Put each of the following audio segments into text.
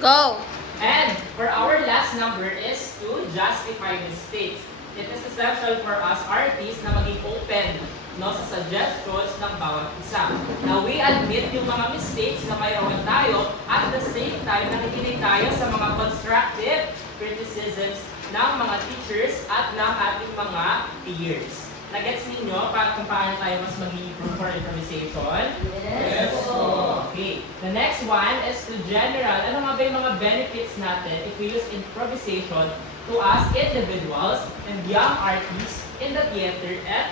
Go! And for our last number is to justify mistakes. It is essential for us artists na maging open sa suggestions ng bawat isa. Now, we admit yung mga mistakes na mayroon tayo at the same time nakikinig tayo sa mga constructive criticisms ng mga teachers at ng ating mga peers. Nagets ninyo kung paano tayo mas mag-improve for improvisation? Yes po. Okay. The next one is to general. Ano nga ba yung mga benefits natin if we use improvisation to us individuals and young artists in the theater at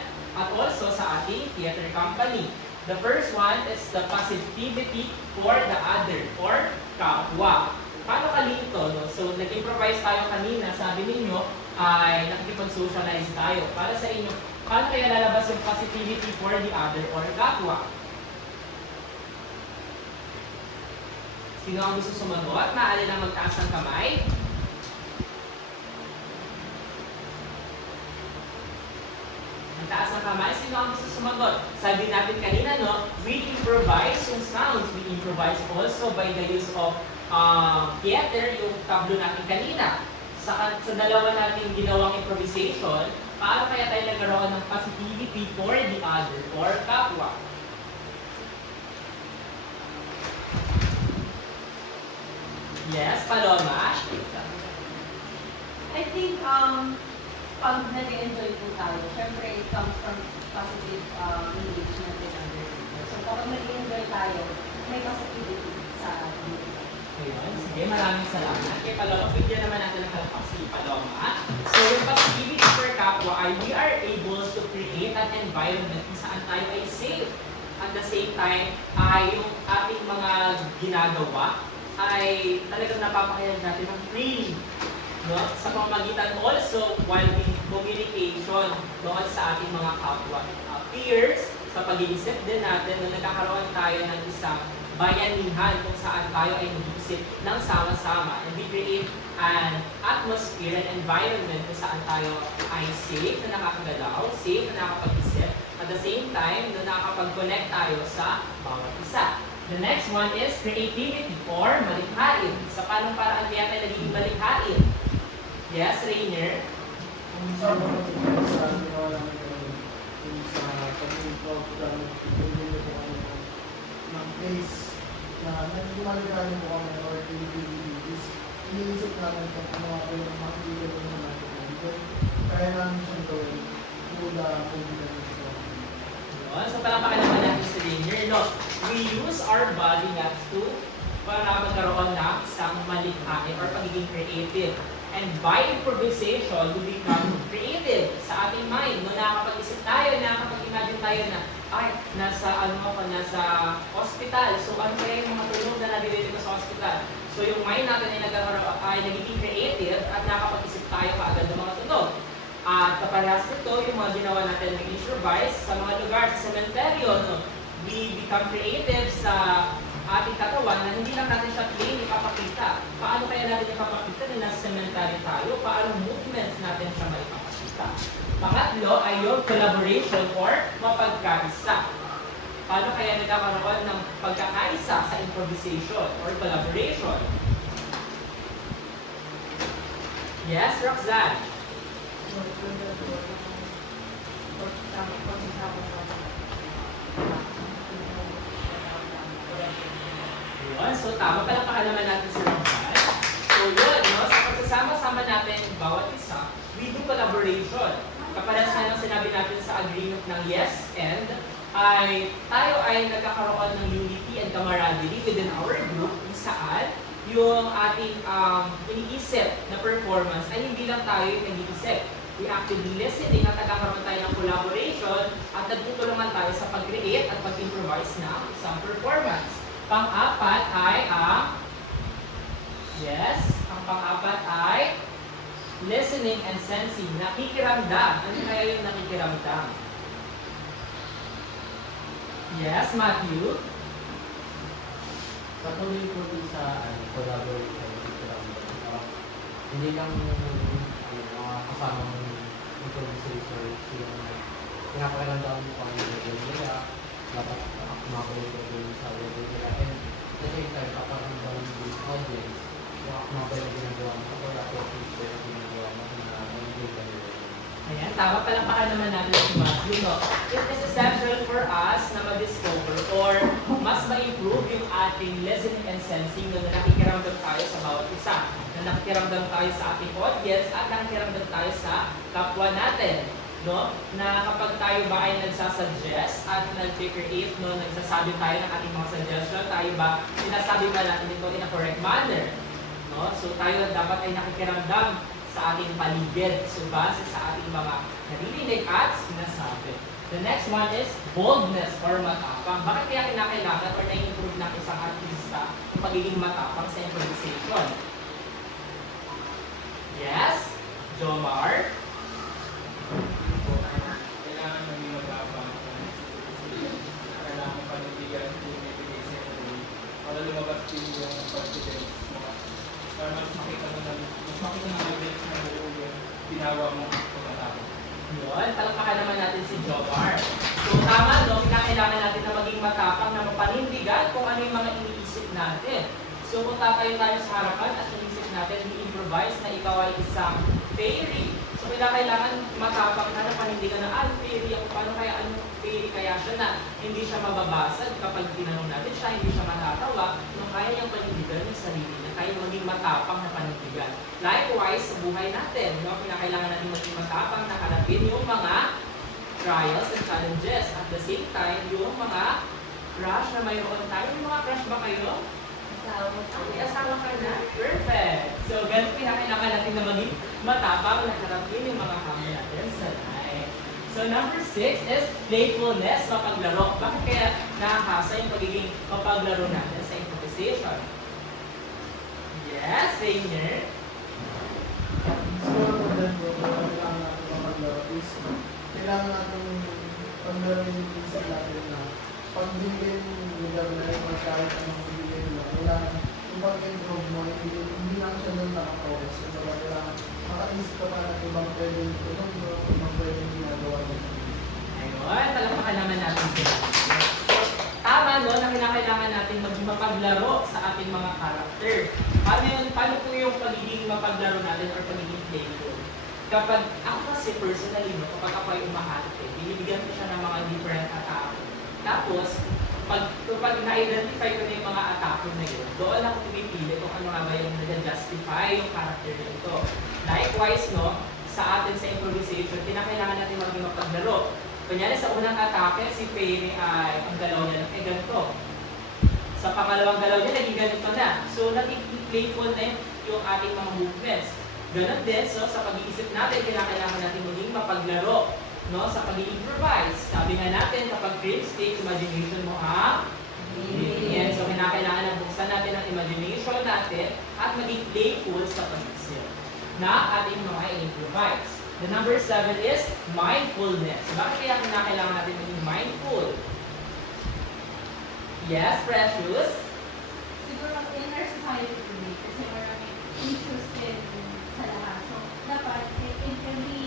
also sa ating theater company? The first one is the positivity for the other or kapwa. Paano kalito? No? So, nag-improvise tayo kanina. Sabi ninyo ay nakikipag-socialize tayo. Para sa inyo, paano kaya lalabas yung positivity for the other or kapwa? Sino ang gusto sumagot? Maaari lang magtaas ng kamay. Magtaas ng kamay. Sino ang gusto sumagot? Sabi natin kanina, no? We improvise yung sounds. We improvise also by the use of theater, yung tablo natin kanina. Sa dalawa natin ginawang improvisation, paano kaya tayo nagkaroon ng positivity for the other or kapwa? Yes, Paloma? I think, pag nag-enjoy po tayo, syempre it comes from positive engagement with other people. So kapag nag-enjoy tayo, may positivity sa atin. Ayun, sige, maraming salamat. Kay Paloma, bigyan naman natin ng kalpak si Paloma. So, yung positivity for kapwa ay we are able to create an environment kung saan tayo ay safe. At the same time, ay yung ating mga ginagawa ay talagang napapakayag natin ng freely. No? Sa pamamagitan also while in communication doon sa ating mga kapwa peers, sa pag-iisip din natin na nagkakaroon tayo ng isang bayanihan kung saan tayo ay mag-iisip ng sama-sama. And we create an atmosphere, an environment kung saan tayo ay safe na nakakagalaw, safe na nakakapag-isip, at the same time na nakakapag-connect tayo sa bawat isa. The next one is creativity or malikhain. Sa paanong paraan kaya tayo nagiging malikhain? Yes, Rainier? Kung sa mga sa ginawa namin yung sa pag-improv ng place na nagmaligayan po kami or activities, iniisip namin kung ano ako yung makikita ko naman natin. Kaya namin siyang gawin through the confidence. So palapakan naman natin si Rainier. No? We use our body not to para magkaroon ng isang malikhain or pagiging creative. And by improvisation, we become creative sa ating mind. No, nakakapag-isip tayo, nakakapag-imagine tayo na, ay, nasa hospital. So, ano kaya yung mga tulong na nabibili ko sa hospital? So, yung mind natin ay nagiging creative at nakakapag-isip tayo kaagad ng mga tunog. At kaparehas nito, yung mga ginawa natin ng improvise sa mga lugar, sa cementerio, no? We become creative sa ating katawan na hindi lang natin siya plain ipapakita. Paano kaya natin ipapakita na nasa cemetery tayo? Paano movements natin siya maipapakita? Pangatlo ay yung collaboration or mapagkaisa. Paano kaya nagkakaroon ng pagkakaisa sa improvisation or collaboration? Yes, Roxanne? So, tama pala naman natin si Roxanne. So, yun, no? Sa pagsasama-sama natin bawat isa, we do collaboration. Kapalas na lang sinabi natin sa agreement ng yes and ay tayo ay nagkakaroon ng unity and camaraderie within our group kung saan yung ating iniisip na performance ay hindi lang tayo yung nag-iisip. We actively listening at nagkakaroon tayo ng collaboration at nagtutulungan tayo sa pag-create at pag-improvise ng isang performance. Pang-apat ay ang pang-apat ay listening and sensing. Nakikiramdam. Ano kaya yung nakikiramdam? Yes, Matthew? Patuloy po din sa collaboration. Hindi lang mga kasamang improvisation yung pinapakaramdam mo kung ano yung level nila, dapat makakulit ko din sa level nila. And at the same time, paparamdam yung audience bagay na ginagawa mo or activity na ginagawa mo na magiging ganun. Ayan, tama, palampakan naman natin si Matthew, no? It is essential for us na ma-discover or mas ma-improve yung ating listening and sensing na nakikiramdam tayo sa bawat isa, na nakikiramdam tayo sa ating audience at nakikiramdam tayo sa kapwa natin, no? Na kapag tayo ba ay nagsasuggest at nag-create, no, nagsasabi tayo ng ating mga suggestion, tayo ba sinasabi ba natin ito in a correct manner, no? So tayo dapat ay nakikiramdam sa ating paligid. So, base sa ating mga naririnig at sinasabi. The next one is boldness or matapang. Bakit kaya kinakailangan or na-improve ng isang artista yung pagiging matapang sa improvisation? Yes? Jomar? Kailangan maging magabang kailangan panindigan kung may bigay sa iyo para lumabas din yung confidence mo para mas makita mo ng evidence na buo yung ginawa mo pagkatapos. Yun, palakpakan naman natin si Jomar. So tama, no? Kailangan natin na maging matapang na mapanindigan kung ano yung mga iniisip natin. So kung tatayo tayo sa harapan at iniisip natin, i-improvise na ikaw ay isang fairy. So kailangan matapang ka na panindigan na, fairy ako, paano kaya, ano fairy kaya siya na hindi siya mababasag kapag tinanong natin siya, hindi siya matatawa, nung kaya niyang panindigan yung sarili niya, kaya maging matapang na panindigan. Likewise, sa buhay natin, no? Kailangan natin maging matapang na harapin yung mga trials and challenges. At the same time, yung mga crush na mayroon tayo. Yung mga crush ba kayo? May asawa ka na? Perfect! So, ganun kailangan natin na maging matapang na harapin yung mga hamon natin sa life. So, number 6 is playfulness, mapaglaro. Bakit kaya nakakasa yung pagiging mapaglaro natin sa improvisation? Yes, Rainier? Siguro po din po, kailangan natin mapaglaro is, kailangan natin paglaro yung isip natin na pag bigyan lugar na yung mga kahit anong bigyan nila, kailangan yung pag-improve mo, hindi lang siya doon nakafocus. Kasi kailangan makaisip ka pa ng ibang pwedeng tulong mo, ibang pwedeng ginagawa mo. Ayun, talapakan naman natin sila. Tama, no, na kinakailangan natin mapaglaro sa ating mga character. Paano po yung pagiging mapaglaro natin or pagiging playful? Kapag ako kasi personally, no, kapag ako ay umakarte, binibigyan ko siya ng mga different atake. Tapos, kapag na-identify ko na yung mga atake na yun, doon ako pumipili kung ano nga ba yung nag-justify yung character na ito. Likewise, no, sa atin sa improvisation, kinakailangan natin maging mapaglaro. Kunyari sa unang atake, si Fairy ay ang galaw niya ay ganito. Sa pangalawang galaw niya, naging ganito na. So, naging playful na yung ating mga movements. Ganon din, so sa pag-iisip natin, kailangan natin maging mapaglaro, no, sa pag-improvise. Sabi nga natin, kapag dream state, imagination mo ang yan. So, kailangan na buksan natin ang imagination natin at maging playful sa pag-iisip na ating mga improvise. The number 7 is mindfulness. Bakit kaya kailangan natin maging mindful? Yes, Precious? Siguro in our society today, kasi maraming issues din sa lahat. So, dapat in every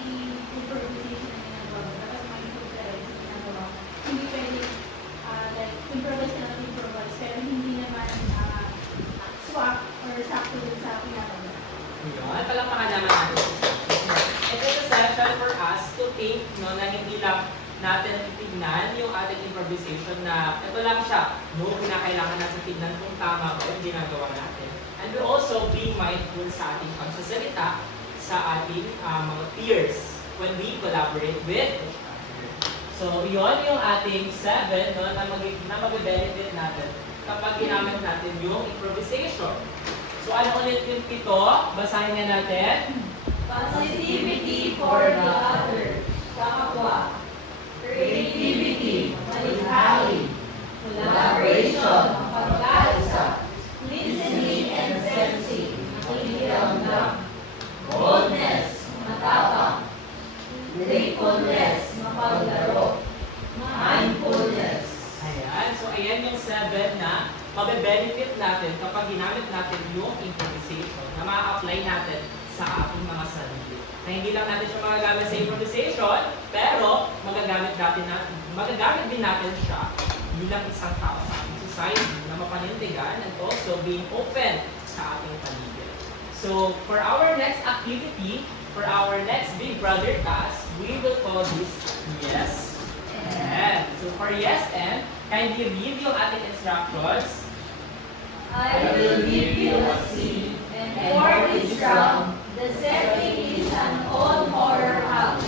improvisation na ginagawa mo, dapat mindful ka rin sa ginagawa mo. Hindi pwede like improvise ka lang improvise, pero hindi naman swak or sakto din sa ginagawa. Yun, palakpakan naman natin. It is essential for us to think, no, na hindi lang natin tignan yung ating improvisation na ito lang siya. No, kinakailangan natin tignan kung tama ba yung ginagawa natin. And we also be mindful sa ating pagsasalita sa ating mga peers when we collaborate with each other. So, yun yung ating 7, no, na mag-benefit natin kapag ginamit natin yung improvisation. So, ano ulit yung 7? Basahin nga natin. Positivity for the other. Kapwa. Creativity. Malikhain. Collaboration. Pagkaisa. Listening and sensing. Makikiramdam. Boldness. Matapang. Playfulness. Mapaglaro. Mindfulness. Ayan. So, ayan yung 7 na mabe-benefit natin kapag ginamit natin yung improvisation na ma-apply natin sa ating mga sarili. Na hindi lang natin siya magagamit sa improvisation, pero magagamit din natin siya bilang isang tao sa ating society na mapanindigan and also being open sa ating paligid. So for our next activity, for our next Big Brother task, we will call this Yes and. So for Yes and, kindly read yung ating instructions. I will give you a scene, and for this round, the setting is an old horror house.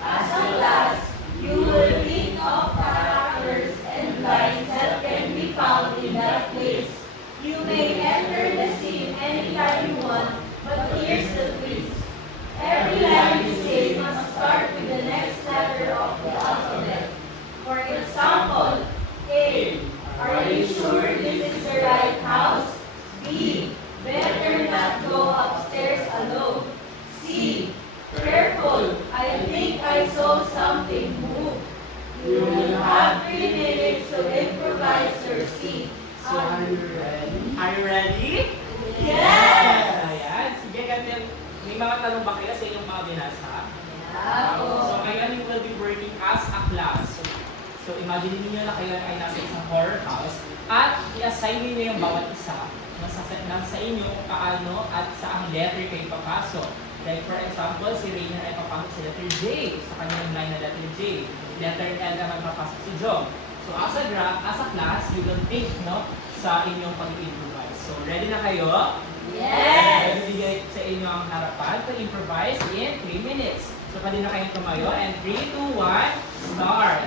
As a class, you will think of characters and lines that can be found in that place. You may enter the scene anytime you want, but here's the twist. Every line you say must start with the next letter of the alphabet. For example, A. Are you sure this is the right house? B. Better not go upstairs alone. C. Careful, I think I saw something move. You will have 3 minutes to improvise your scene. So are you ready? Are you ready? Yes! Ayan. Sige, ganyan. May mga tanong ba kayo sa inyong mga binasa? So ngayon, you will be working as a class. So imagine niyo na kayo ay nasa isang horror house at i-assign niyo yung bawat isa nasa inyo kung paano at saang letter kayo papasok. Like for example, si Rainer ay papasok sa letter J, sa kanyang line na letter J. Letter L naman papasok si Jom. So as a class, you will think sa inyong pag-improvise. So ready na kayo? Yes! Bibigay sa inyo ang harapan to improvise in 3 minutes. So pwede na kayong tumayo and 3, 2, 1, start!